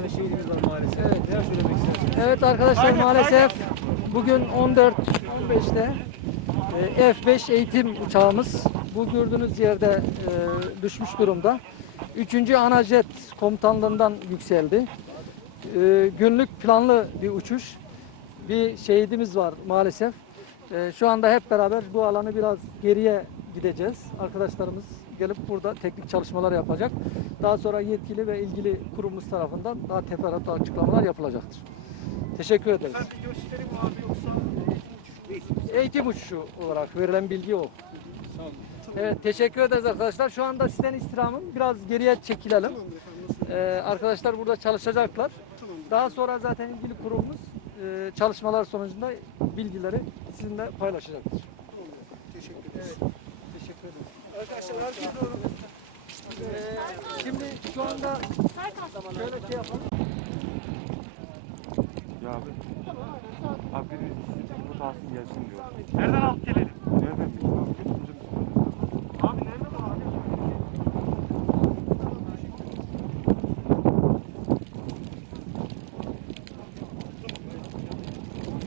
tane şehidimiz var maalesef. Evet. Neler söylemek istersiniz? Evet arkadaşlar maalesef bugün 14-15'te e, F5 eğitim uçağımız bu gördüğünüz yerde e, düşmüş durumda. 3. Anajet komutanlığından yükseldi. E, Günlük planlı bir uçuş. Bir şehidimiz var maalesef. E, Şu anda hep beraber bu alanı biraz geriye gideceğiz. Arkadaşlarımız gelip burada teknik çalışmalar yapacak. Daha sonra yetkili ve ilgili kurumumuz tarafından daha teferruatlı açıklamalar yapılacaktır. Teşekkür ederiz. bir gösteri mi abi yoksa Eğitim uçuşu olarak verilen bilgi o. Evet teşekkür ederiz arkadaşlar. Şu anda sizden istirhamım biraz geriye çekilelim. Ee, arkadaşlar burada çalışacaklar. Daha sonra zaten ilgili kurumumuz e, çalışmalar sonucunda bilgileri sizinle paylaşacaktır. Teşekkür ederiz. Teşekkür ederim. Arkadaşlar herkes doğru. Ee, şimdi şu anda şöyle şey yapalım. Ya abi. Abi biri bu tahsin gelsin diyor. Nereden alıp gelelim?